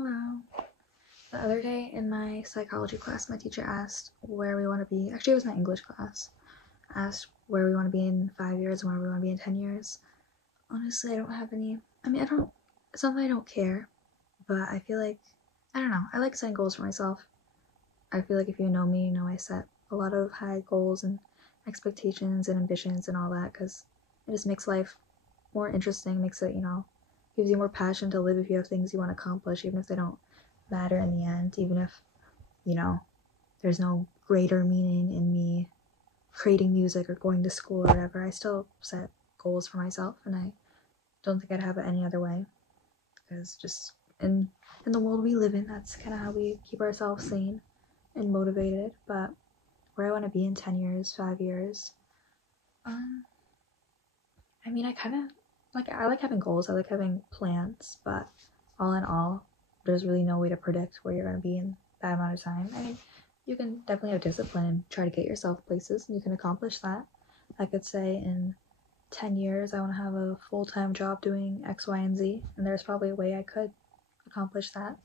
Hello. The other day in my psychology class, my teacher asked where we want to be. Actually, it was my English class. Asked where we want to be in 5 years and where we want to be in 10 years. Honestly, I don't have any. Something I don't care, but I feel like, I don't know. I like setting goals for myself. I feel like if you know me, you know I set a lot of high goals and expectations and ambitions and all that because it just makes life more interesting, makes it, gives you more passion to live if you have things you want to accomplish, even if they don't matter in the end, even if, you know, there's no greater meaning in me creating music or going to school or whatever. I still set goals for myself, and I don't think I'd have it any other way. Because just in the world we live in, that's kind of how we keep ourselves sane and motivated. But where I want to be in 10 years, 5 years, I kind of I like having goals. I like having plans, but all in all, there's really no way to predict where you're going to be in that amount of time. You can definitely have discipline and try to get yourself places, and you can accomplish that. I could say in 10 years, I want to have a full-time job doing X, Y, and Z, and there's probably a way I could accomplish that.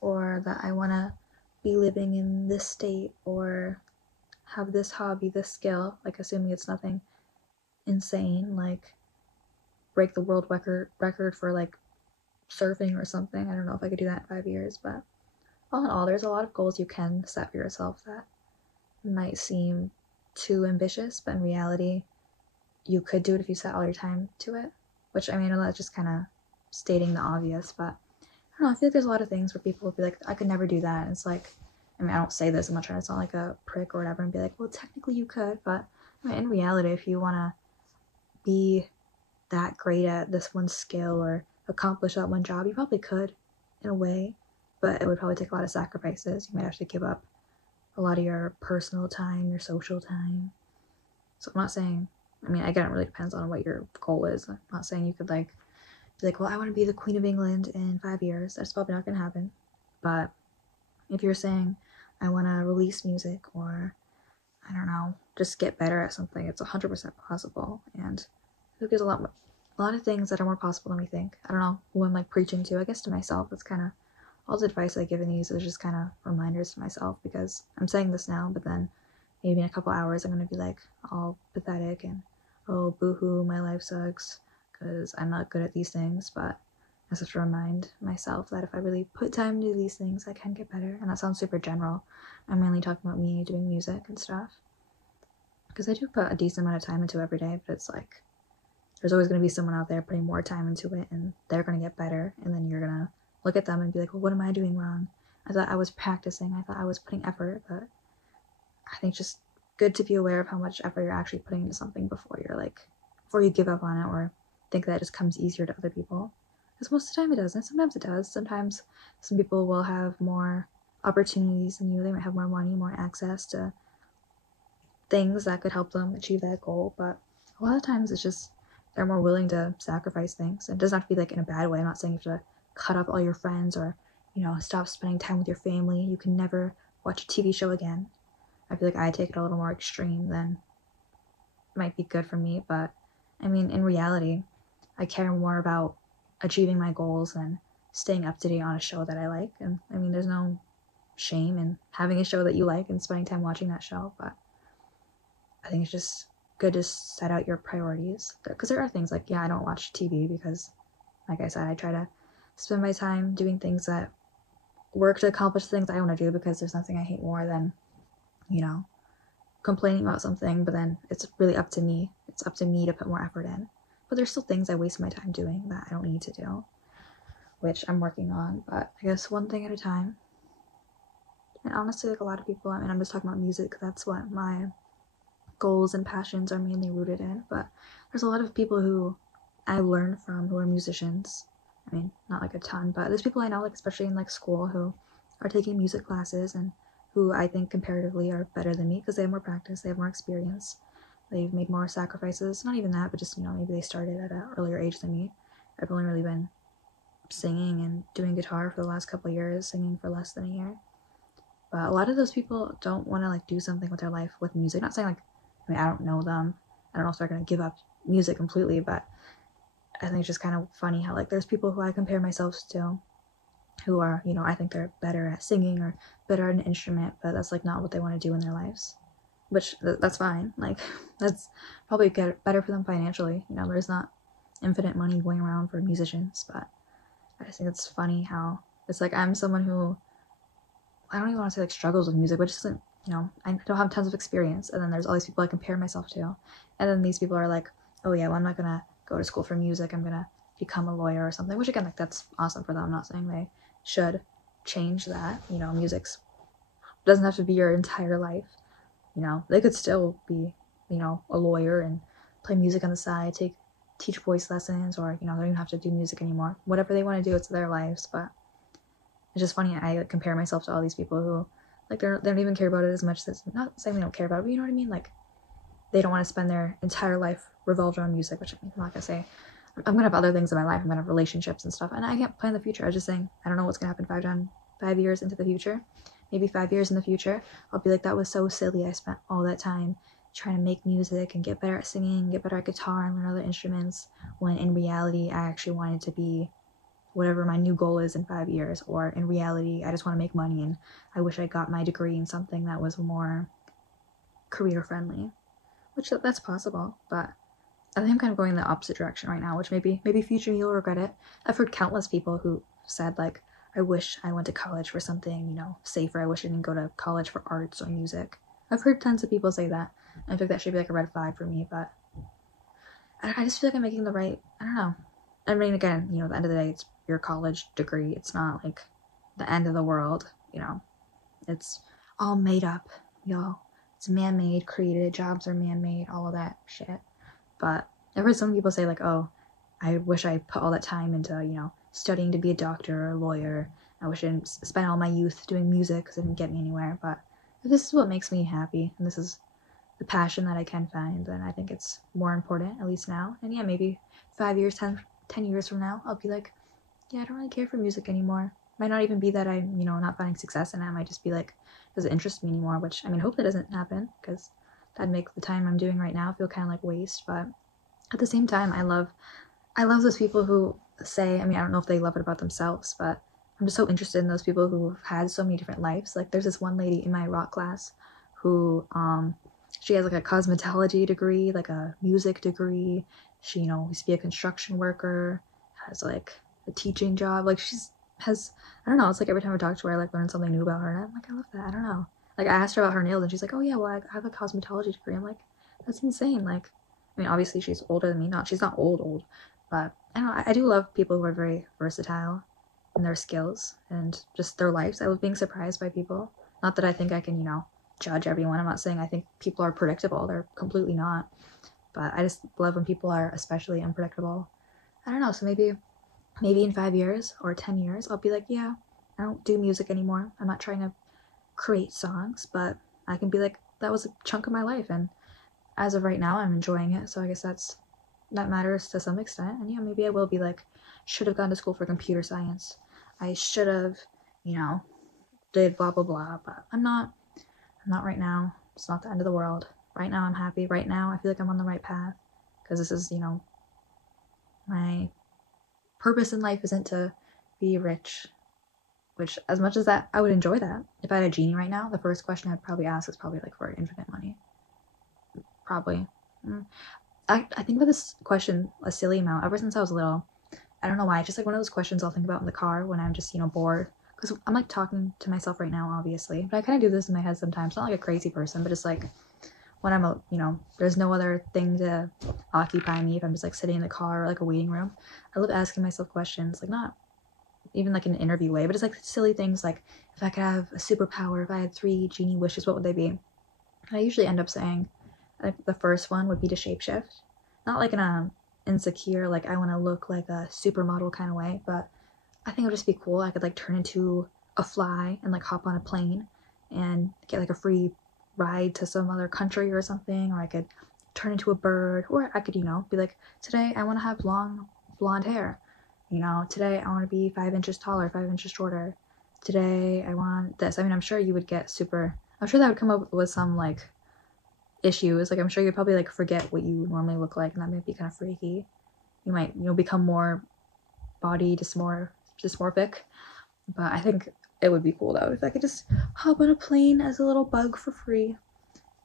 Or that I want to be living in this state, or have this hobby, this skill, like assuming it's nothing insane, like break the world record for like surfing or something. I don't know if I could do that in 5 years, but all in all, there's a lot of goals you can set for yourself that might seem too ambitious, but in reality, you could do it if you set all your time to it. Which, I know that's just kind of stating the obvious, but I don't know, I feel like there's a lot of things where people would be like, I could never do that. And it's like, I don't say this, I'm not trying to sound like a prick or whatever and be like, well, technically you could, but in reality, if you want to be that great at this one skill or accomplish that one job, you probably could in a way, but it would probably take a lot of sacrifices. You might have to give up a lot of your personal time, your social time. So I'm not saying, again, it really depends on what your goal is. I'm not saying you could be like, well, I want to be the Queen of England in 5 years. That's probably not going to happen. But if you're saying, I want to release music, or I don't know, just get better at something, it's 100% possible. And I think there's a lot of things that are more possible than we think. I don't know who I'm preaching to. I guess to myself. That's kind of all the advice I give in these is just kind of reminders to myself, because I'm saying this now, but then maybe in a couple hours I'm gonna be like all pathetic and, oh, boo-hoo, my life sucks because I'm not good at these things. But I have to remind myself that if I really put time into these things, I can get better. And that sounds super general. I'm mainly talking about me doing music and stuff, because I do put a decent amount of time into every day, but it's like there's always going to be someone out there putting more time into it, and they're going to get better, and then you're going to look at them and be like, well, what am I doing wrong? I thought I was practicing, I thought I was putting effort. But I think it's just good to be aware of how much effort you're actually putting into something before you give up on it, or think that it just comes easier to other people. Because most of the time it doesn't. Sometimes it does. Sometimes some people will have more opportunities than you. They might have more money, more access to things that could help them achieve that goal. But a lot of times it's just they're more willing to sacrifice things. It doesn't have to be in a bad way. I'm not saying you have to cut off all your friends or, stop spending time with your family. You can never watch a TV show again. I feel like I take it a little more extreme than might be good for me. But in reality, I care more about achieving my goals than staying up to date on a show that I like. And there's no shame in having a show that you like and spending time watching that show. But I think it's just good to set out your priorities, because there are things I don't watch TV because, like I said, I try to spend my time doing things that work to accomplish things I want to do, because there's nothing I hate more than complaining about something, but then it's really up to me. It's up to me to put more effort in. But there's still things I waste my time doing that I don't need to do, which I'm working on. But I guess one thing at a time. And honestly, a lot of people, I'm just talking about music, that's what my goals and passions are mainly rooted in. But there's a lot of people who I learn from who are musicians. Not a ton, but there's people I know, especially in school, who are taking music classes, and who I think comparatively are better than me because they have more practice, they have more experience, they've made more sacrifices. Not even that, but just, maybe they started at an earlier age than me. I've only really been singing and doing guitar for the last couple of years, singing for less than a year. But a lot of those people don't want to do something with their life with music. Not saying I don't know them. I don't know if they're going to give up music completely, but I think it's just kind of funny how there's people who I compare myself to who are, you know, I think they're better at singing or better at an instrument, but that's like not what they want to do in their lives, which that's fine. Like that's probably better for them financially. You know, there's not infinite money going around for musicians, but I just think it's funny how it's like I'm someone who, I don't even want to say like struggles with music, but just doesn't, you know, I don't have tons of experience. And then there's all these people I compare myself to. And then these people are like, oh yeah, well, I'm not going to go to school for music. I'm going to become a lawyer or something, which again, like that's awesome for them. I'm not saying they should change that. You know, music doesn't have to be your entire life. You know, they could still be, you know, a lawyer and play music on the side, teach voice lessons, or, you know, they don't even have to do music anymore. Whatever they want to do, it's their lives. But it's just funny, I like, compare myself to all these people who, like, they don't even care about it as much as, not saying they don't care about it, but you know what I mean? Like, they don't want to spend their entire life revolved around music, which I'm not gonna say. I'm gonna have other things in my life. I'm gonna have relationships and stuff, and I can't plan the future. I was just saying, I don't know what's gonna happen 5 years into the future. Maybe 5 years in the future, I'll be like, that was so silly. I spent all that time trying to make music and get better at singing, get better at guitar, and learn other instruments, when in reality, I actually wanted to be whatever my new goal is in 5 years, or in reality, I just want to make money and I wish I got my degree in something that was more career friendly, which that's possible, but I think I'm kind of going in the opposite direction right now, which maybe future you'll regret it. I've heard countless people who said, like, I wish I went to college for something, you know, safer. I wish I didn't go to college for arts or music. I've heard tons of people say that. I think that should be like a red flag for me, but I just feel like I'm making the right, I don't know. I mean, again, you know, at the end of the day, it's your college degree. It's not like the end of the world, you know. It's all made up, y'all. It's man-made, created, jobs are man-made, all of that shit. But I've heard some people say, like, oh, I wish I put all that time into, you know, studying to be a doctor or a lawyer. I wish I didn't spend all my youth doing music because it didn't get me anywhere. But if this is what makes me happy, and this is the passion that I can find, then I think it's more important, at least now. And yeah, maybe 5 years, 10 years from now, I'll be like, yeah, I don't really care for music anymore. Might not even be that I'm, you know, not finding success in it. It might just be like, it doesn't interest me anymore, which, I mean, hope that doesn't happen, because that'd make the time I'm doing right now feel kind of like waste. But at the same time, I love those people who say, I mean, I don't know if they love it about themselves, but I'm just so interested in those people who've had so many different lives. Like, there's this one lady in my rock class who, she has like a cosmetology degree, like a music degree. She, you know, used to be a construction worker, has like a teaching job. Like, has, I don't know, it's like every time I talk to her, I like learn something new about her, and I'm like, I love that. I don't know. Like, I asked her about her nails, and she's like, oh yeah, well, I have a cosmetology degree. I'm like, that's insane. Like, I mean, obviously she's older than me. She's not old, but I don't know. I do love people who are very versatile in their skills and just their lives. I love being surprised by people. Not that I think I can, you know, judge everyone. I'm not saying I think people are predictable. They're completely not. But I just love when people are especially unpredictable. I don't know. So maybe in 5 years or 10 years, I'll be like, yeah, I don't do music anymore. I'm not trying to create songs, but I can be like, that was a chunk of my life, and as of right now, I'm enjoying it. So I guess that matters to some extent. And yeah, maybe I will be like, should have gone to school for computer science. I should have, you know, did blah blah blah. But I'm not right now. It's not the end of the world. Right now, I'm happy. Right now, I feel like I'm on the right path, because this is, you know, my purpose in life isn't to be rich, which, as much as that, I would enjoy that. If I had a genie right now, the first question I'd probably ask is probably like for infinite money. Probably. I think about this question a silly amount ever since I was little. I don't know why. It's just like one of those questions I'll think about in the car when I'm just, you know, bored. Because I'm like talking to myself right now, obviously. But I kind of do this in my head sometimes. Not like a crazy person, but it's like when I'm, you know, there's no other thing to occupy me. If I'm just like sitting in the car or like a waiting room, I love asking myself questions. Like, not even like in an interview way, but it's like silly things like, if I could have a superpower, if I had 3 genie wishes, what would they be? And I usually end up saying, like, the first one would be to shapeshift. Not like in a insecure, like I want to look like a supermodel kind of way, but I think it would just be cool. I could like turn into a fly and like hop on a plane and get like a free ride to some other country or something, or I could turn into a bird, or I could, you know, be like, today I want to have long blonde hair. You know, today I want to be 5 inches taller, 5 inches shorter. Today I want this. I mean, I'm sure you would get I'm sure that would come up with some like issues. Like, I'm sure you'd probably like forget what you normally look like, and that might be kind of freaky. You might, you know, become more body dysmorphic. But I think it would be cool though if I could just hop on a plane as a little bug for free,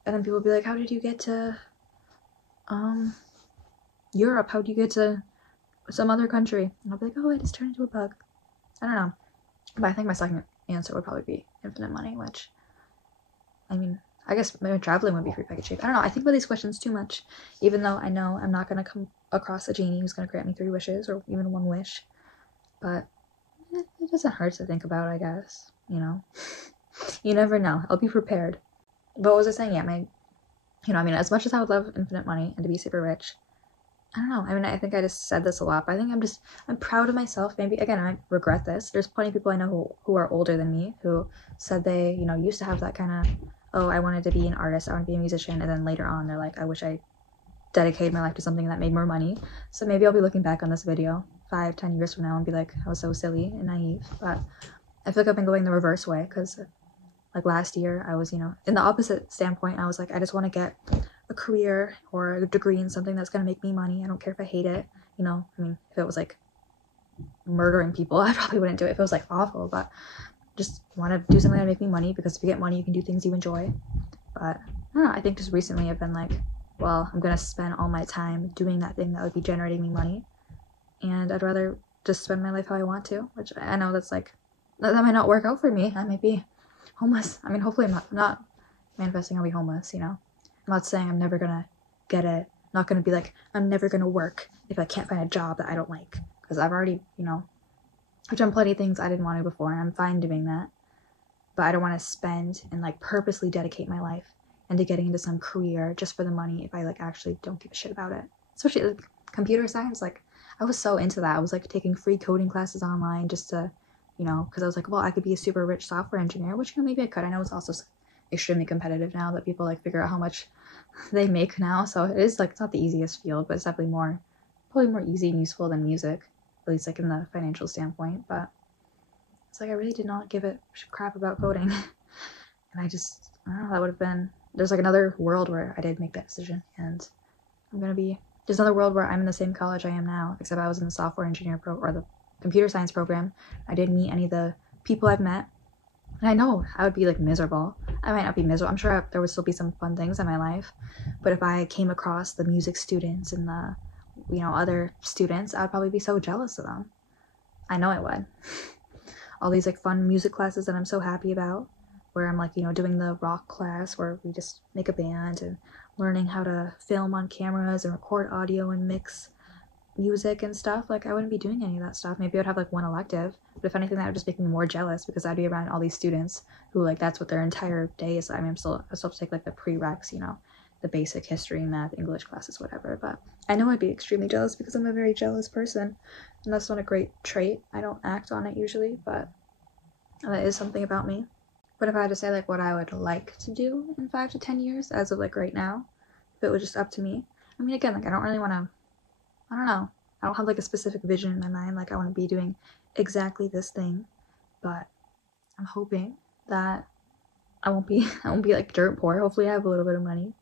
and then people would be like, how did you get to Europe? How do you get to some other country? And I'll be like, oh, I just turned into a bug. I don't know. But I think my second answer would probably be infinite money, which, I mean, I guess maybe traveling would be free package shape. I don't know. I think about these questions too much, even though I know I'm not going to come across a genie who's going to grant me 3 wishes or even 1 wish. But it doesn't hurt to think about, I guess, you know? You never know. I'll be prepared. But what was I saying? Yeah, as much as I would love infinite money and to be super rich, I don't know. I mean, I think I just said this a lot, but I think I'm proud of myself. Maybe, again, I regret this. There's plenty of people I know who are older than me who said they, used to have that kind of, oh, I wanted to be an artist, I want to be a musician, and then later on they're like, I wish I dedicated my life to something that made more money. So maybe I'll be looking back on this video 5-10 years from now and be like, I was so silly and naive. But I feel like I've been going the reverse way, because like last year I was, in the opposite standpoint. I was like, I just want to get a career or a degree in something that's going to make me money. I don't care if I hate it. If it was like murdering people, I probably wouldn't do it if it was like awful, but just want to do something that make me money, because if you get money, you can do things you enjoy. But I don't know, I think just recently I've been like, well, I'm going to spend all my time doing that thing that would be generating me money, and I'd rather just spend my life how I want to, which I know that's like, that might not work out for me. I might be homeless. I mean, hopefully I'm not manifesting I'll be homeless, I'm not saying I'm never gonna get it. I'm not gonna be like, I'm never gonna work if I can't find a job that I don't like, because I've already, I've done plenty of things I didn't want to before, and I'm fine doing that. But I don't want to spend and like purposely dedicate my life into getting into some career just for the money if I like actually don't give a shit about it. Especially like computer science, like I was so into that. I was like taking free coding classes online just to, because I was like, well, I could be a super rich software engineer, which maybe I could. I know it's also extremely competitive now that people like figure out how much they make now. So it is like, it's not the easiest field, but it's definitely probably more easy and useful than music, at least like in the financial standpoint. But it's like I really did not give a crap about coding. And I don't know, that would have been, there's like another world where I did make that decision, and there's another world where I'm in the same college I am now, except I was in the software engineer or the computer science program. I didn't meet any of the people I've met, and I know I would be like miserable. I might not be miserable. I'm sure there would still be some fun things in my life, but if I came across the music students and the, other students, I would probably be so jealous of them. I know I would. All these like fun music classes that I'm so happy about, where I'm like, doing the rock class where we just make a band and learning how to film on cameras and record audio and mix music and stuff. Like I wouldn't be doing any of that stuff. Maybe I'd have like one elective, but if anything, that would just make me more jealous, because I'd be around all these students who like that's what their entire day is. I mean, I still have to take like the prereqs, the basic history, math, English classes, whatever. But I know I'd be extremely jealous, because I'm a very jealous person, and that's not a great trait. I don't act on it usually, but that is something about me. But if I had to say like what I would like to do in 5 to 10 years, as of like right now, if it was just up to me, I mean, again, like I don't really want to, I don't know, I don't have like a specific vision in my mind, like I want to be doing exactly this thing, but I'm hoping that I won't be like dirt poor. Hopefully I have a little bit of money,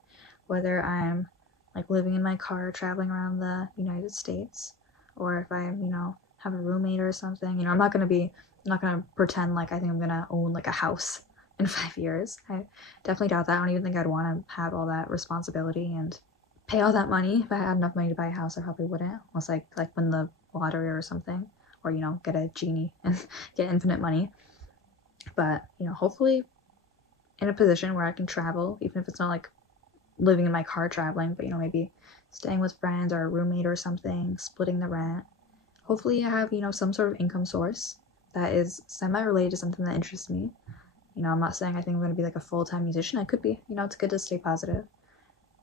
whether I'm like living in my car traveling around the United States, or if I'm, have a roommate or something. I'm not gonna pretend like I think I'm gonna own like a house in 5 years. I definitely doubt that. I don't even think I'd want to have all that responsibility and pay all that money. If I had enough money to buy a house, I probably wouldn't, unless I like win the lottery or something, or get a genie and get infinite money. But hopefully in a position where I can travel, even if it's not like living in my car traveling, but maybe staying with friends or a roommate or something, splitting the rent. Hopefully I have some sort of income source that is semi-related to something that interests me. I'm not saying I think I'm going to be like a full-time musician. I could be. It's good to stay positive.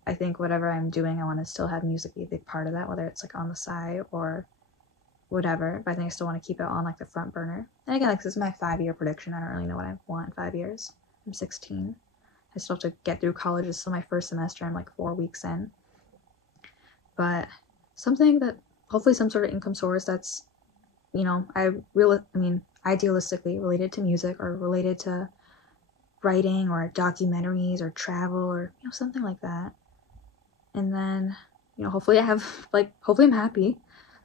I think whatever I'm doing, I want to still have music be a big part of that, whether it's like on the side or whatever. But I think I still want to keep it on like the front burner. And again, like this is my 5-year prediction. I don't really know what I want in 5 years. I'm 16. I still have to get through college. It's still my first semester. I'm like 4 weeks in. But something that, hopefully some sort of income source that's, idealistically related to music, or related to writing or documentaries or travel, or something like that. And then hopefully I'm happy,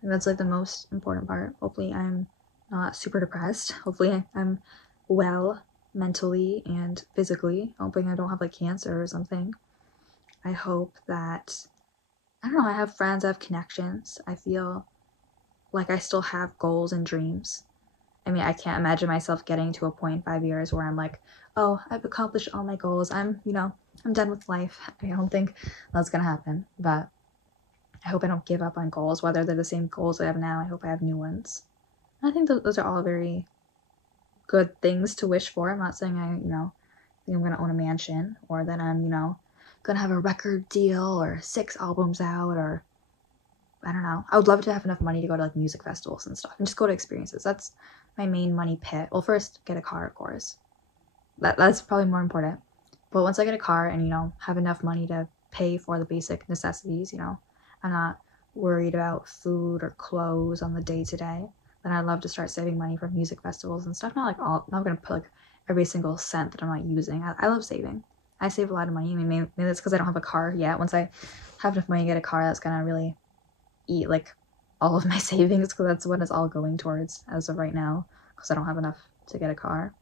and that's like the most important part. Hopefully I'm not super depressed. Hopefully I'm well mentally and physically, hoping I don't have like cancer or something. I hope that, I don't know, I have friends, I have connections. I feel like I still have goals and dreams. I mean, I can't imagine myself getting to a point in 5 years where I'm like, oh, I've accomplished all my goals. I'm done with life. I don't think that's gonna happen, but I hope I don't give up on goals, whether they're the same goals I have now. I hope I have new ones. And I think those are all very good things to wish for. I'm not saying I, think I'm gonna own a mansion or that I'm, gonna have a record deal or 6 albums out, or I don't know. I would love to have enough money to go to like music festivals and stuff and just go to experiences. That's my main money pit. Well, first get a car, of course. That's probably more important. But once I get a car and, have enough money to pay for the basic necessities, I'm not worried about food or clothes on the day to day, then I'd love to start saving money for music festivals and stuff. I'm not gonna put like every single cent that I'm not using. I love saving. I save a lot of money. I mean, maybe that's because I don't have a car yet. Once I have enough money to get a car, that's gonna really eat like all of my savings, because that's what it's all going towards as of right now, because I don't have enough to get a car.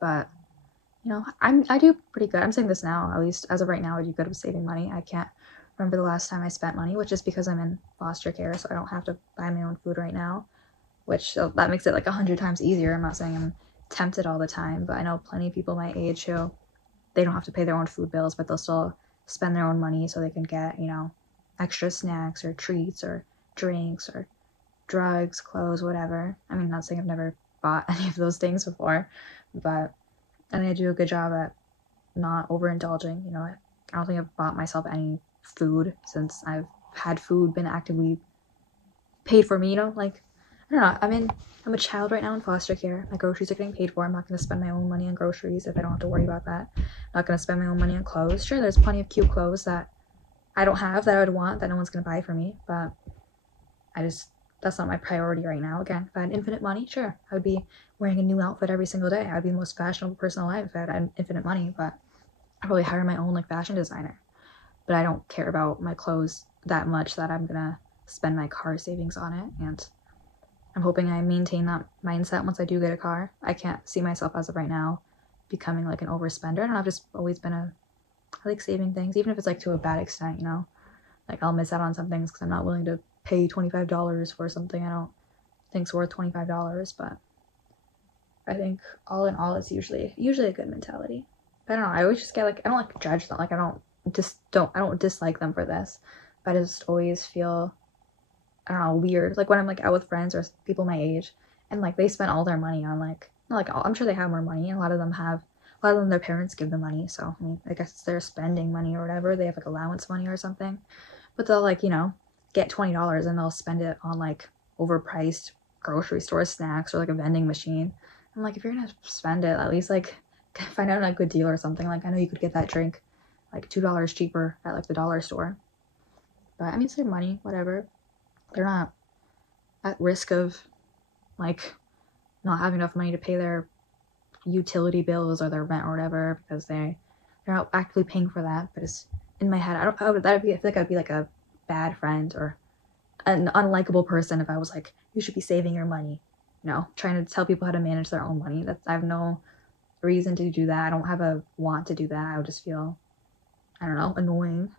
But I do pretty good. I'm saying this now, at least as of right now, I do good with saving money. I can't remember the last time I spent money, which is because I'm in foster care, so I don't have to buy my own food right now, which that makes it like 100 times easier. I'm not saying I'm tempted all the time, but I know plenty of people my age who they don't have to pay their own food bills, but they'll still spend their own money so they can get, extra snacks or treats or drinks or drugs, clothes, whatever. I mean, not saying I've never bought any of those things before, but I think I do a good job at not overindulging. I don't think I've bought myself any food since I've had food been actively paid for me, like, I don't know, I'm a child right now in foster care. My groceries are getting paid for. I'm not going to spend my own money on groceries if I don't have to worry about that. I'm not going to spend my own money on clothes. Sure, there's plenty of cute clothes that I don't have that I would want, that no one's going to buy for me, but that's not my priority right now. Again, if I had infinite money, sure, I would be wearing a new outfit every single day. I would be the most fashionable person alive if I had infinite money, but I'd probably hire my own like fashion designer. But I don't care about my clothes that much that I'm gonna spend my car savings on it, and I'm hoping I maintain that mindset once I do get a car. I can't see myself as of right now becoming like an overspender. I don't know, I've just always been I like saving things, even if it's like to a bad extent, like I'll miss out on some things because I'm not willing to pay $25 for something I don't think's worth $25, but I think all in all it's usually a good mentality. I don't know, I always just get like, I don't like judge them, like I don't dislike them for this, but I just always feel, I don't know, weird, like when I'm like out with friends or people my age and like they spend all their money on like, not like I'm sure they have more money, and a lot of them their parents give them money, so I mean, I guess they're spending money or whatever, they have like allowance money or something, but they'll like, get $20 and they'll spend it on like overpriced grocery store snacks or like a vending machine. I'm like, if you're gonna spend it, at least like find out a good deal or something. Like I know you could get that drink like $2 cheaper at like the dollar store. But I mean, save money, whatever. They're not at risk of like not having enough money to pay their utility bills or their rent or whatever, because they're not actively paying for that. But it's in my head, I feel like I'd be like a bad friend or an unlikable person if I was like, you should be saving your money, trying to tell people how to manage their own money. I have no reason to do that. I don't have a want to do that. I would just feel, I don't know, annoying.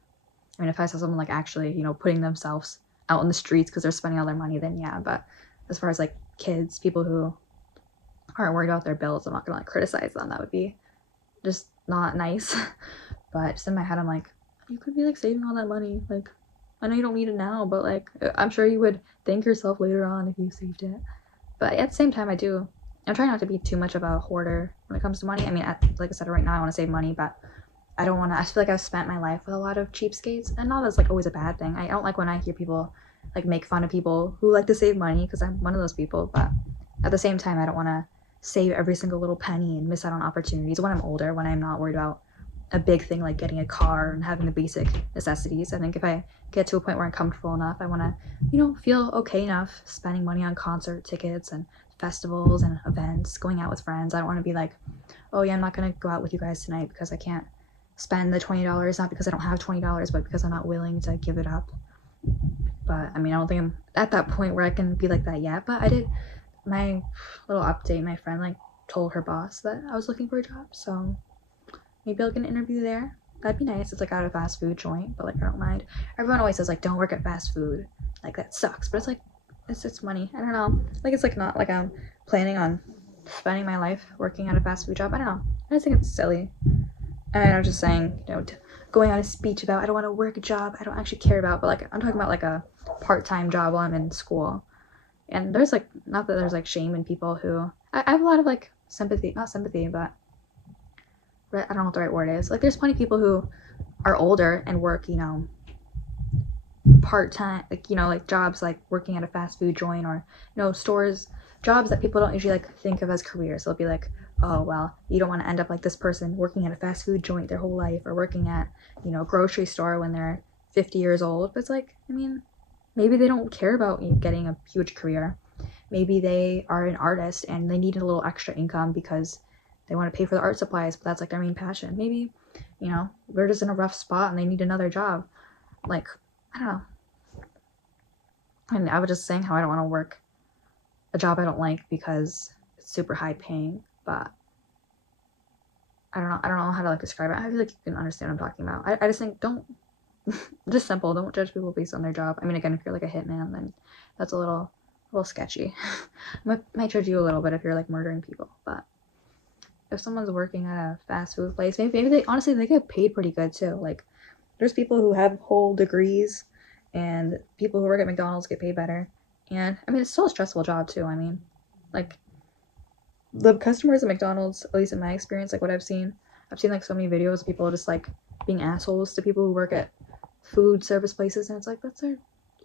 I mean, if I saw someone like actually, putting themselves out in the streets because they're spending all their money, then yeah. But as far as like kids, people who aren't worried about their bills, I'm not gonna like criticize them. That would be just not nice. But just in my head, I'm like, you could be like saving all that money. Like, I know you don't need it now, but like, I'm sure you would thank yourself later on if you saved it. But at the same time, I'm trying not to be too much of a hoarder when it comes to money. I mean, like I said, right now I want to save money, but I don't want to, I feel like I've spent my life with a lot of cheapskates, and not that's like always a bad thing. I don't like when I hear people like make fun of people who like to save money, because I'm one of those people, but at the same time, I don't want to save every single little penny and miss out on opportunities when I'm older, when I'm not worried about a big thing like getting a car and having the basic necessities. I think if I get to a point where I'm comfortable enough, I want to, feel okay enough spending money on concert tickets and festivals and events, going out with friends. I don't want to be like, oh yeah, I'm not going to go out with you guys tonight because I can't spend the $20, not because I don't have $20, but because I'm not willing to give it up. But I mean, I don't think I'm at that point where I can be like that yet, but my little update, my friend like told her boss that I was looking for a job, so maybe I'll get an interview there. That'd be nice. It's like at a fast food joint, but like I don't mind. Everyone always says like don't work at fast food, like that sucks, but it's like it's money. I don't know, like it's like not like I'm planning on spending my life working at a fast food job. I don't know, I just think it's silly. And I was just saying, going on a speech about I don't want to work a job I don't actually care about, but like I'm talking about like a part-time job while I'm in school. And there's like, not that there's like shame in people who, I have a lot of like sympathy, not sympathy, but I don't know what the right word is. Like there's plenty of people who are older and work, part-time, like, like jobs like working at a fast food joint or, stores, jobs that people don't usually like think of as careers. So they'll be like, oh, well, you don't want to end up like this person working at a fast food joint their whole life or working at, a grocery store when they're 50 years old. But it's like, I mean, maybe they don't care about getting a huge career. Maybe they are an artist and they need a little extra income because they want to pay for the art supplies, but that's like their main passion. Maybe, they're just in a rough spot and they need another job. Like, I don't know. And I was just saying how I don't want to work a job I don't like because it's super high paying, but I don't know how to like describe it. I feel like you can understand what I'm talking about. I just think don't just simple, don't judge people based on their job. I mean, again, if you're like a hitman, then that's a little sketchy. might judge you a little bit if you're like murdering people, but if someone's working at a fast food place, maybe they honestly they get paid pretty good too. Like there's people who have whole degrees and people who work at McDonald's get paid better. And I mean, it's still a stressful job too. I mean, like the customers at McDonald's, at least in my experience, like what I've seen like so many videos of people just like being assholes to people who work at food service places, and it's like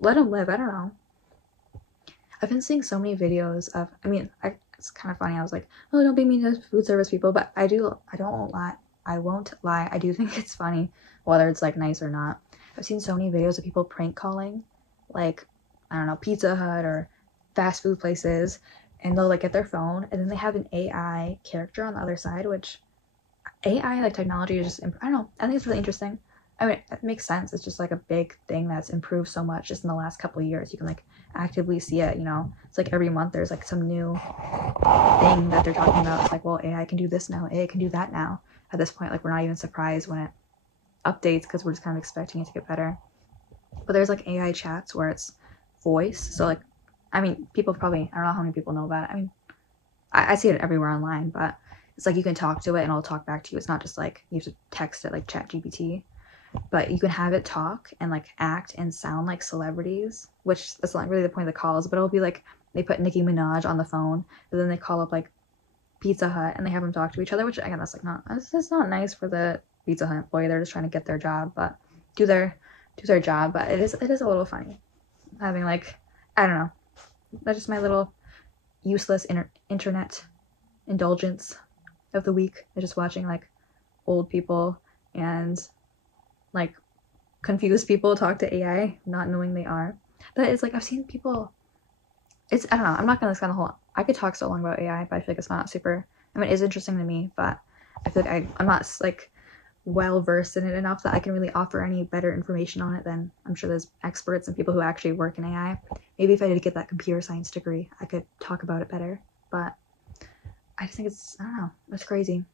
let them live. I don't know. I've been seeing so many videos of, I mean, it's kind of funny. I was like, oh, don't be mean to food service people, but I won't lie. I do think it's funny, whether it's like nice or not. I've seen so many videos of people prank calling, like, I don't know, Pizza Hut or fast food places, and they'll like get their phone and then they have an AI character on the other side, which AI like technology is just, I don't know, I think it's really interesting. I mean, it makes sense. It's just like a big thing that's improved so much just in the last couple of years. You can like actively see it, it's like every month there's like some new thing that they're talking about. It's like, well, AI can do this now, AI can do that now. At this point, like we're not even surprised when it updates because we're just kind of expecting it to get better. But there's like AI chats where it's voice. So like, I mean, people probably, I don't know how many people know about it. I mean, I see it everywhere online, but it's like you can talk to it and it'll talk back to you. It's not just like you have to text it like ChatGPT. But you can have it talk and like act and sound like celebrities, which that's not really the point of the calls, but it'll be like they put Nicki Minaj on the phone, but then they call up like Pizza Hut and they have them talk to each other, which again, that's not nice for the Pizza Hut employee. They're just trying to get their job, but do their job. But it is a little funny having like, I don't know, that's just my little useless internet indulgence of the week. I'm just watching like old people and like confused people talk to AI not knowing they are. But it's like I've seen people, it's, I don't know, I'm not gonna spend the whole, I could talk so long about AI, but I feel like it's not super, I mean, it is interesting to me, but I feel like I'm not like well versed in it enough that I can really offer any better information on it than I'm sure there's experts and people who actually work in AI. Maybe if I did get that computer science degree, I could talk about it better, but I just think it's, I don't know, it's crazy.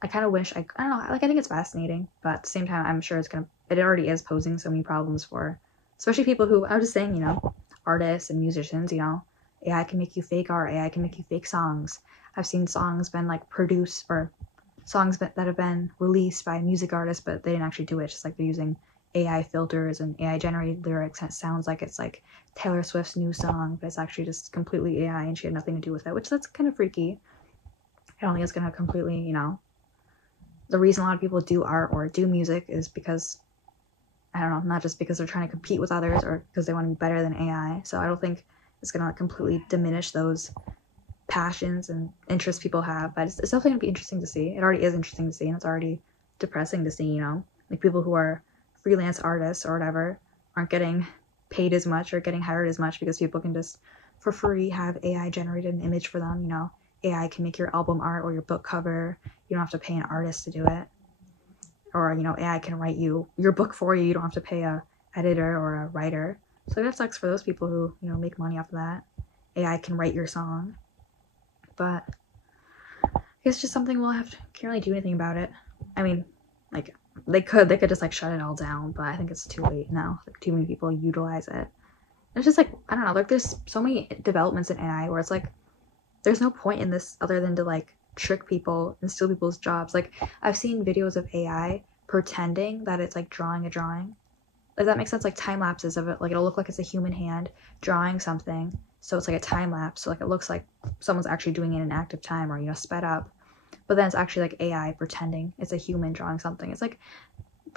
I kind of wish I don't know, like I think it's fascinating, but at the same time, I'm sure it already is posing so many problems for, especially people who, I was just saying, artists and musicians, AI can make you fake art, AI can make you fake songs. I've seen songs been like produced, or songs that have been released by music artists, but they didn't actually do it. It's just like they're using AI filters and AI generated lyrics, and it sounds like it's like Taylor Swift's new song, but it's actually just completely AI and she had nothing to do with it, which that's kind of freaky. I don't think it's gonna completely, the reason a lot of people do art or do music is because, I don't know, not just because they're trying to compete with others or because they want to be better than AI. So I don't think it's going to completely diminish those passions and interests people have, but it's definitely going to be interesting to see. It already is interesting to see, and it's already depressing to see, like people who are freelance artists or whatever aren't getting paid as much or getting hired as much because people can just for free have AI generated an image for them, AI can make your album art or your book cover. You don't have to pay an artist to do it. Or, AI can write your book for you. You don't have to pay a editor or a writer. So that sucks for those people who, make money off of that. AI can write your song. But I guess it's just something we'll have to, can't really do anything about it. I mean, like, they could just like shut it all down, but I think it's too late now. Like, too many people utilize it. It's just like, I don't know, like there's so many developments in AI where it's like there's no point in this other than to like trick people and steal people's jobs. Like, I've seen videos of AI pretending that it's like drawing a drawing. Like, that makes sense, like time lapses of it. Like, it'll look like it's a human hand drawing something, so it's like a time lapse, so like it looks like someone's actually doing it in active time, or, you know, sped up. But then it's actually like AI pretending it's a human drawing something. It's like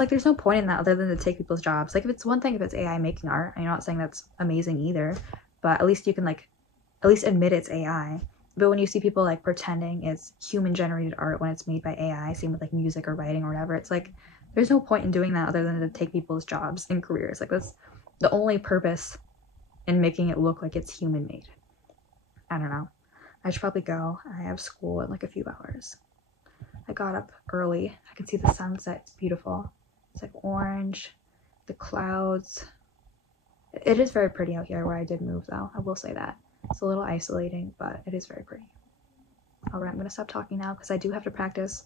there's no point in that other than to take people's jobs. Like, if it's one thing if it's AI making art, and you're not saying that's amazing either, but at least you can like at least admit it's AI. But when you see people like pretending it's human generated art when it's made by AI, same with like music or writing or whatever, it's like there's no point in doing that other than to take people's jobs and careers. Like, that's the only purpose in making it look like it's human made. I don't know. I should probably go. I have school in like a few hours. I got up early. I can see the sunset. It's beautiful. It's like orange, the clouds. It is very pretty out here where I did move, though. I will say that. It's a little isolating, but it is very pretty. Alright, I'm going to stop talking now because I do have to practice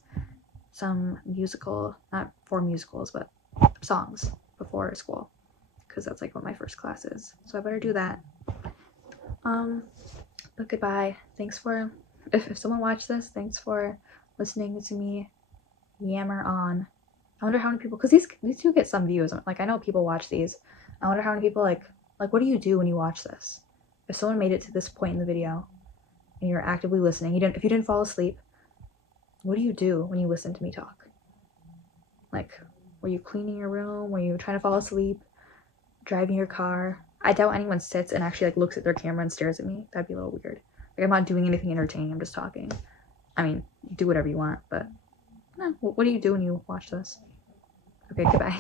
some musical, not for musicals, but songs before school, because that's like what my first class is. So I better do that. But goodbye. Thanks for, if someone watched this, thanks for listening to me yammer on. I wonder how many people, because these do get some views. Like, I know people watch these. I wonder how many people like what do you do when you watch this? If someone made it to this point in the video and you're actively listening, if you didn't fall asleep, what do you do when you listen to me talk? Like, were you cleaning your room? Were you trying to fall asleep? Driving your car? I doubt anyone sits and actually like looks at their camera and stares at me. That'd be a little weird. Like, I'm not doing anything entertaining, I'm just talking. I mean, do whatever you want, but no. What do you do when you watch this? Okay, goodbye.